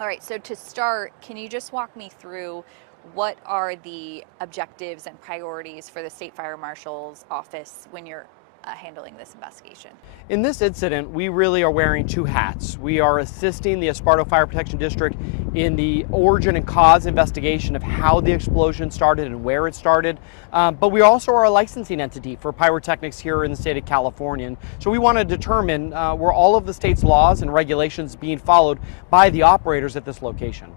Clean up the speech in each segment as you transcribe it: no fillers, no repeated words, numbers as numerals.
All right, so to start, can you just walk me through what are the objectives and priorities for the State Fire Marshal's office when you're handling this investigation? In this incident, we really are wearing two hats. We are assisting the Esparto Fire Protection District in the origin and cause investigation of how the explosion started and where it started, but we also are a licensing entity for pyrotechnics here in the state of California. And so we want to determine were all of the state's laws and regulations being followed by the operators at this location.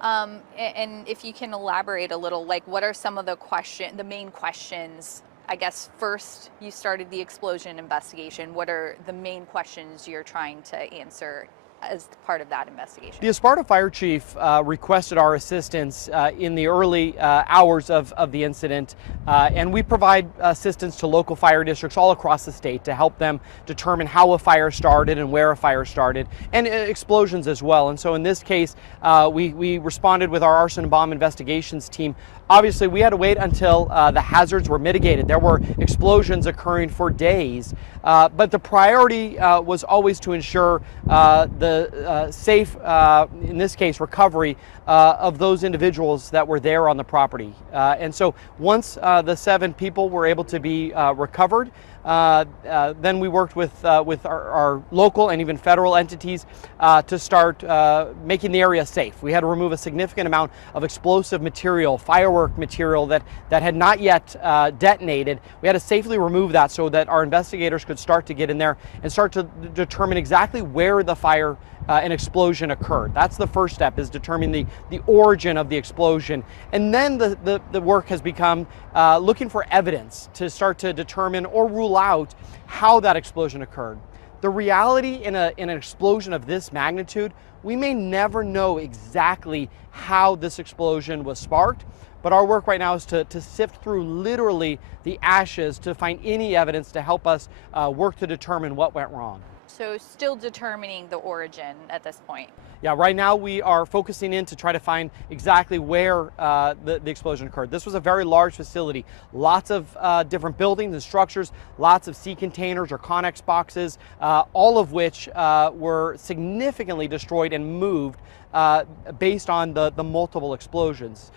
And if you can elaborate a little, like what are some of the main questions? I guess first you started the explosion investigation. What are the main questions you're trying to answer as part of that investigation? The Esparto Fire Chief requested our assistance in the early hours of the incident, and we provide assistance to local fire districts all across the state to help them determine how a fire started and where a fire started, and explosions as well. And so in this case, we responded with our arson and bomb investigations team. Obviously, we had to wait until the hazards were mitigated. There were explosions occurring for days, but the priority was always to ensure the safe, in this case, recovery of those individuals that were there on the property. And so once the 7 people were able to be recovered, then we worked with our local and even federal entities to start making the area safe. We had to remove a significant amount of explosive material, firework material that had not yet detonated. We had to safely remove that so that our investigators could start to get in there and start to determine exactly where the fire an explosion occurred. That's the first step, is determining the origin of the explosion. And then the work has become looking for evidence to start to determine or rule out how that explosion occurred. The reality in an explosion of this magnitude, we may never know exactly how this explosion was sparked, but our work right now is to sift through literally the ashes to find any evidence to help us work to determine what went wrong. So still determining the origin at this point. Yeah, right now we are focusing in to try to find exactly where the explosion occurred. This was a very large facility, lots of different buildings and structures, lots of sea containers or Connex boxes, all of which were significantly destroyed and moved based on the multiple explosions.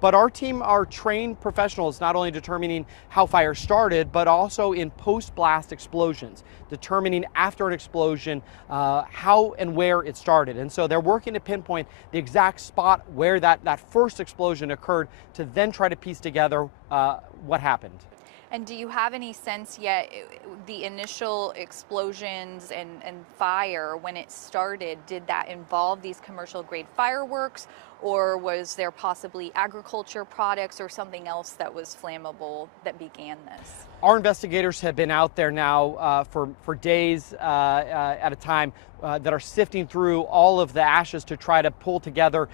But our team are trained professionals, not only determining how fire started, but also in post-blast explosions, determining after an explosion how and where it started. And so they're working to pinpoint the exact spot where that first explosion occurred to then try to piece together what happened. And do you have any sense yet, the initial explosions and fire, when it started, did that involve these commercial grade fireworks, or was there possibly agriculture products or something else that was flammable that began this? Our investigators have been out there now for days at a time that are sifting through all of the ashes to try to pull together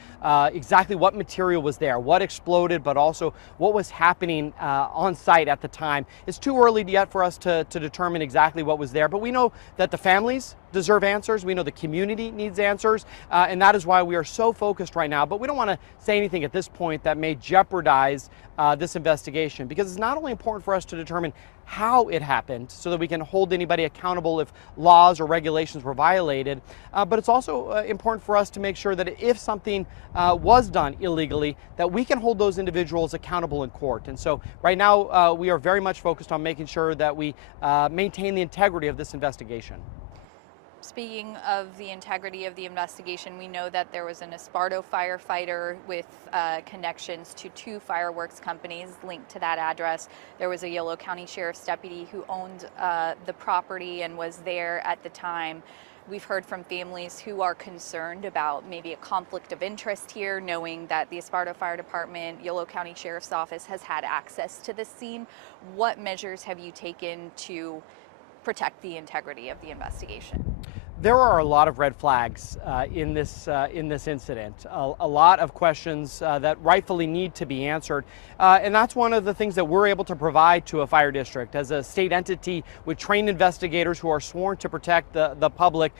exactly what material was there, what exploded, but also what was happening on site at the time. It's too early yet for us to determine exactly what was there, but we know that the families deserve answers. We know the community needs answers, and that is why we are so focused right now. But we don't want to say anything at this point that may jeopardize this investigation, because it's not only important for us to determine how it happened so that we can hold anybody accountable if laws or regulations were violated, but it's also important for us to make sure that if something was done illegally, that we can hold those individuals accountable in court. And so right now we are very much focused on making sure that we maintain the integrity of this investigation. Speaking of the integrity of the investigation, we know that there was an Esparto firefighter with connections to 2 fireworks companies linked to that address. There was a Yolo County Sheriff's deputy who owned the property and was there at the time. We've heard from families who are concerned about maybe a conflict of interest here, knowing that the Esparto Fire Department, Yolo County Sheriff's Office has had access to the scene. What measures have you taken to protect the integrity of the investigation? There are a lot of red flags in this incident, a lot of questions that rightfully need to be answered, and that's one of the things that we're able to provide to a fire district. As a state entity with trained investigators who are sworn to protect the public,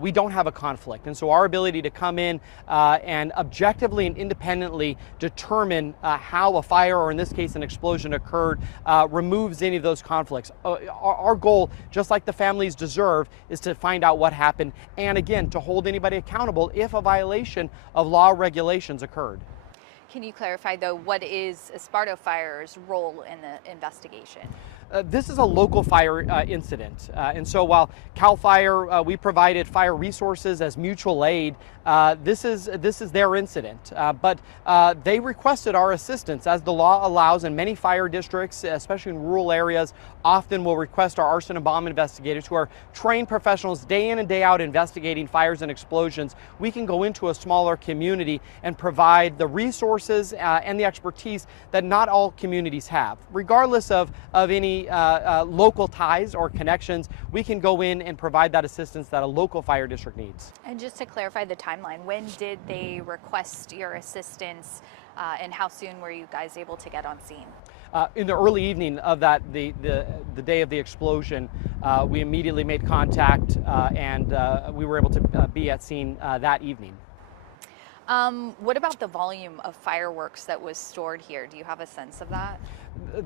we don't have a conflict, and so our ability to come in and objectively and independently determine how a fire, or in this case an explosion, occurred removes any of those conflicts. Our goal, just like the families deserve, is to find out what happened. happen, and again, to hold anybody accountable if a violation of law or regulations occurred. Can you clarify, though, what is Esparto Fire's role in the investigation? This is a local fire incident, and so while CAL FIRE, we provided fire resources as mutual aid, this is their incident, but they requested our assistance as the law allows, and many fire districts, especially in rural areas, often will request our arson and bomb investigators, who are trained professionals day in and day out investigating fires and explosions. We can go into a smaller community and provide the resources and the expertise that not all communities have. Regardless of any local ties or connections, we can go in and provide that assistance that a local fire district needs. And just to clarify the timeline, when did they request your assistance, and how soon were you guys able to get on scene? In the early evening of the day of the explosion, we immediately made contact, and we were able to be at scene that evening. What about the volume of fireworks that was stored here? Do you have a sense of that?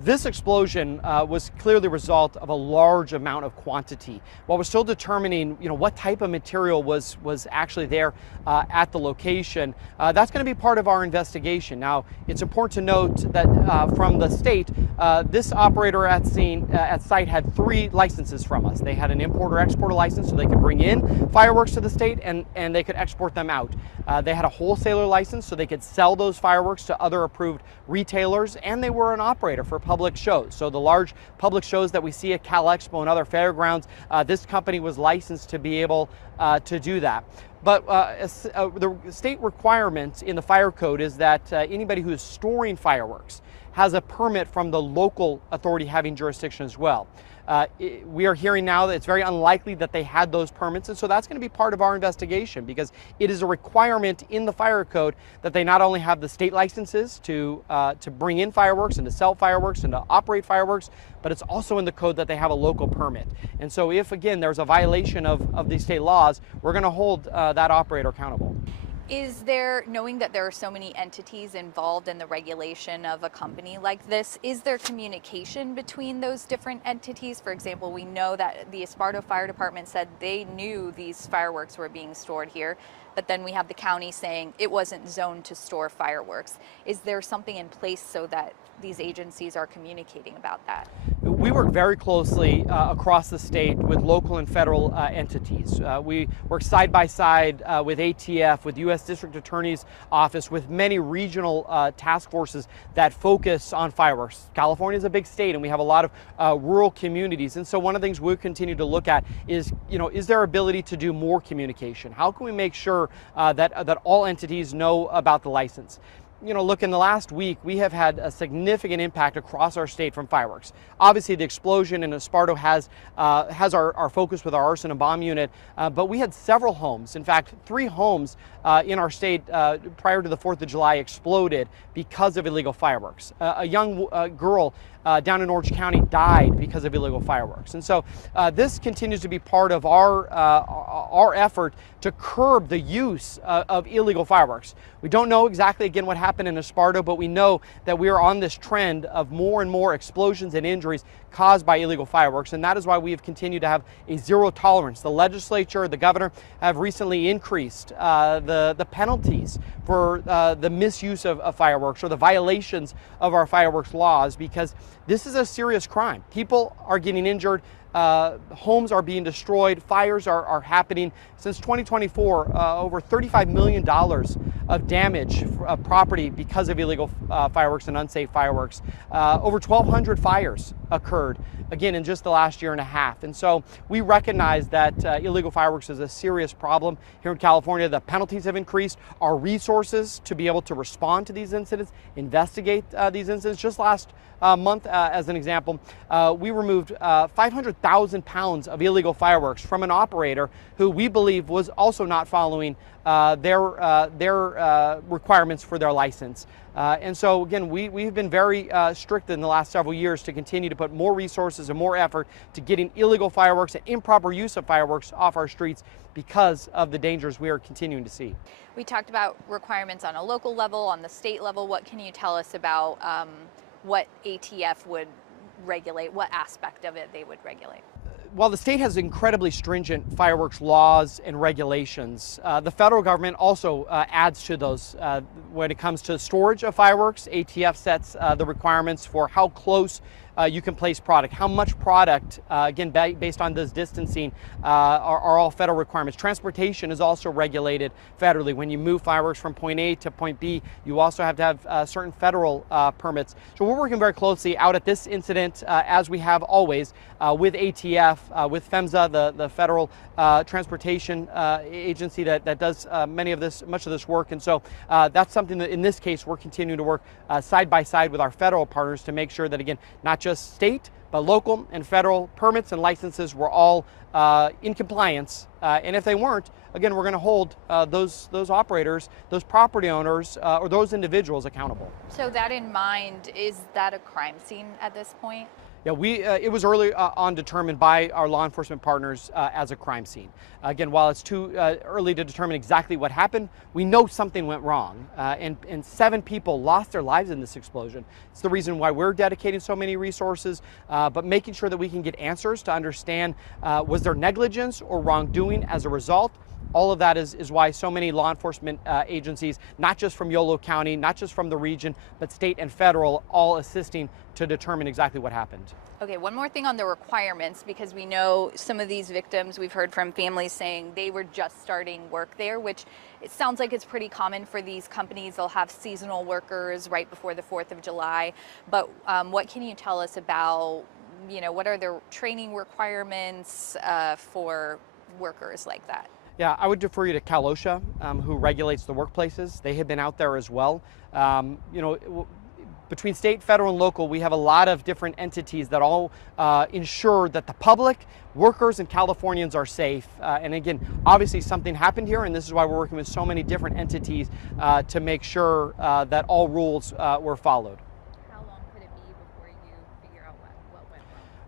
This explosion was clearly the result of a large amount of quantity. While we're still determining, what type of material was actually there at the location, that's going to be part of our investigation. Now, it's important to note that from the state, this operator at site had 3 licenses from us. They had an importer-exporter license, so they could bring in fireworks to the state and they could export them out. They had a wholesaler license, so they could sell those fireworks to other approved retailers, and they were an operator for public shows. So the large public shows that we see at Cal Expo and other fairgrounds, this company was licensed to be able to do that. But the state requirement in the fire code is that anybody who is storing fireworks has a permit from the local authority having jurisdiction as well. We are hearing now that it's very unlikely that they had those permits, and so that's going to be part of our investigation, because it is a requirement in the fire code that they not only have the state licenses to bring in fireworks and to sell fireworks and to operate fireworks, but it's also in the code that they have a local permit. And so if, again, there's a violation of these state laws, we're going to hold that operator accountable. Is there, knowing that there are so many entities involved in the regulation of a company like this, is there communication between those different entities? For example, we know that the Esparto Fire Department said they knew these fireworks were being stored here, but then we have the county saying it wasn't zoned to store fireworks. Is there something in place so that these agencies are communicating about that? We work very closely across the state with local and federal entities. We work side by side with ATF, with U.S. District Attorney's Office, with many regional task forces that focus on fireworks. California is a big state, and we have a lot of rural communities. And so one of the things we continue to look at is, is there ability to do more communication? How can we make sure that all entities know about the license? Look, in the last week, we have had a significant impact across our state from fireworks. Obviously, the explosion in Esparto has our focus with our arson and bomb unit, but we had several homes. In fact, 3 homes in our state prior to the 4th of July exploded because of illegal fireworks. A young girl down in Orange County died because of illegal fireworks. And so this continues to be part of our effort to curb the use of illegal fireworks. We don't know exactly, again, what happened in Esparto, but we know that we are on this trend of more and more explosions and injuries caused by illegal fireworks, and that is why we have continued to have a zero tolerance. The legislature, the governor, have recently increased the penalties for the misuse of fireworks or the violations of our fireworks laws, because this is a serious crime. People are getting injured. Homes are being destroyed, fires are happening. Since 2024, over $35 million of damage of property because of illegal fireworks and unsafe fireworks. Over 1,200 fires occurred, again, in just the last year and a half. And so we recognize that illegal fireworks is a serious problem here in California. The penalties have increased. Our resources to be able to respond to these incidents, investigate these incidents. Just last month, as an example, we removed 500,000 pounds of illegal fireworks from an operator who we believe was also not following their requirements for their license. And so, again, we've been very strict in the last several years to continue to put more resources and more effort to getting illegal fireworks and improper use of fireworks off our streets because of the dangers we are continuing to see. We talked about requirements on a local level, on the state level. What can you tell us about what ATF would regulate, what aspect of it they would regulate? While the state has incredibly stringent fireworks laws and regulations, the federal government also adds to those. When it comes to storage of fireworks, ATF sets the requirements for how close you can place product. How much product, again, based on this distancing, are all federal requirements. Transportation is also regulated federally. When you move fireworks from point A to point B, you also have to have certain federal permits. So we're working very closely out at this incident, as we have always, with ATF, with PHMSA, the federal transportation agency that does much of this work. And so that's something that in this case we're continuing to work side by side with our federal partners to make sure that, again, not just state, but local and federal permits and licenses were all in compliance. And if they weren't, again, we're going to hold those operators, those property owners, or those individuals accountable. So that in mind, is that a crime scene at this point? Yeah, it was early on determined by our law enforcement partners as a crime scene. Again, while it's too early to determine exactly what happened, we know something went wrong, and 7 people lost their lives in this explosion. It's the reason why we're dedicating so many resources, but making sure that we can get answers to understand was there negligence or wrongdoing as a result. All of that is why so many law enforcement agencies, not just from Yolo County, not just from the region, but state and federal, all assisting to determine exactly what happened. Okay, one more thing on the requirements, because we know some of these victims, we've heard from families saying they were just starting work there, which it sounds like it's pretty common for these companies. They'll have seasonal workers right before the 4th of July. But what can you tell us about, what are their training requirements for workers like that? Yeah, I would defer you to Cal OSHA, who regulates the workplaces. They have been out there as well. Between state, federal, and local, we have a lot of different entities that all ensure that the public, workers, and Californians are safe. And again, obviously something happened here, and this is why we're working with so many different entities to make sure that all rules were followed.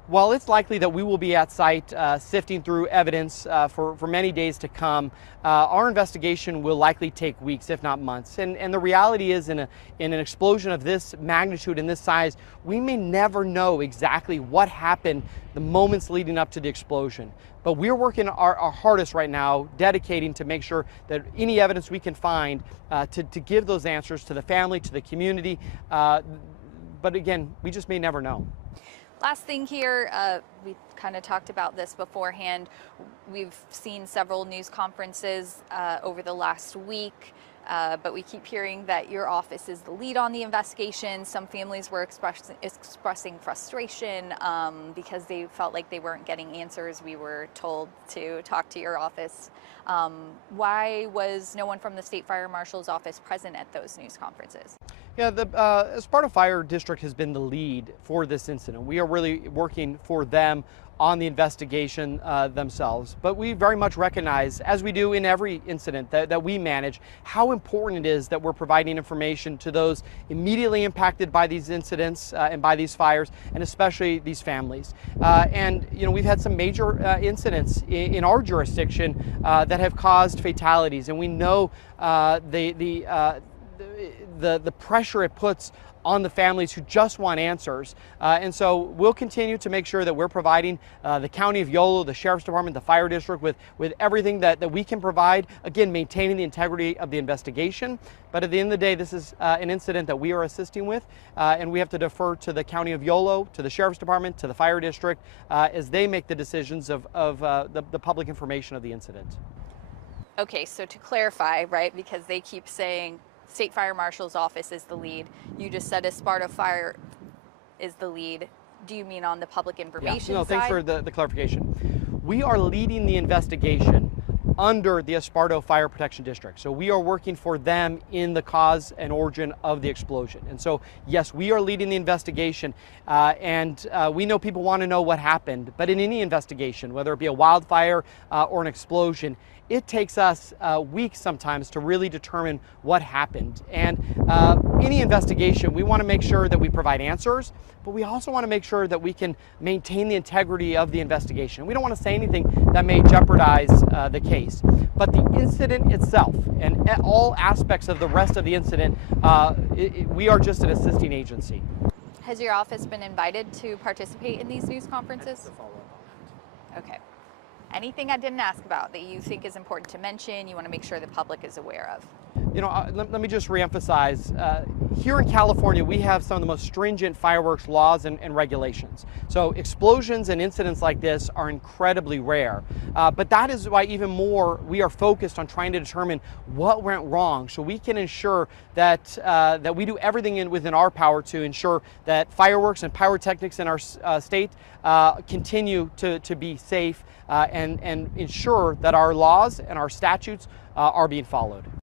Well, it's likely that we will be at site sifting through evidence for many days to come. Our investigation will likely take weeks, if not months. And the reality is, in an explosion of this magnitude and this size, we may never know exactly what happened the moments leading up to the explosion. But we're working our hardest right now, dedicating to make sure that any evidence we can find to give those answers to the family, to the community. But again, we just may never know. Last thing here, we kind of talked about this beforehand. We've seen several news conferences over the last week, but we keep hearing that your office is the lead on the investigation. Some families were expressing frustration because they felt like they weren't getting answers. We were told to talk to your office. Why was no one from the State Fire Marshal's office present at those news conferences? Yeah, the Esparto Fire District has been the lead for this incident. We are really working for them on the investigation themselves. But we very much recognize, as we do in every incident that we manage, how important it is that we're providing information to those immediately impacted by these incidents and by these fires, and especially these families. And we've had some major incidents in our jurisdiction that have caused fatalities, and we know the pressure it puts on the families who just want answers. And so we'll continue to make sure that we're providing the County of Yolo, the Sheriff's Department, the Fire District with everything that we can provide, again, maintaining the integrity of the investigation. But at the end of the day, this is an incident that we are assisting with, and we have to defer to the County of Yolo, to the Sheriff's Department, to the Fire District, as they make the decisions of the public information of the incident. Okay, so to clarify, right, because they keep saying State Fire Marshal's office is the lead. You just said Esparto Fire is the lead. Do you mean on the public information side? No, thanks for the clarification. We are leading the investigation under the Esparto Fire Protection District. So we are working for them in the cause and origin of the explosion. And so, yes, we are leading the investigation, and we know people want to know what happened. But in any investigation, whether it be a wildfire or an explosion, it takes us weeks sometimes to really determine what happened. And any investigation, we want to make sure that we provide answers, but we also want to make sure that we can maintain the integrity of the investigation. We don't want to say anything that may jeopardize the case. But the incident itself and all aspects of the rest of the incident, we are just an assisting agency. Has your office been invited to participate in these news conferences? Okay. Anything I didn't ask about that you think is important to mention, you want to make sure the public is aware of? You know, let me just reemphasize, here in California, we have some of the most stringent fireworks laws and regulations. So explosions and incidents like this are incredibly rare. But that is why even more we are focused on trying to determine what went wrong so we can ensure that, that we do everything within our power to ensure that fireworks and pyrotechnics in our state continue to be safe and ensure that our laws and our statutes are being followed.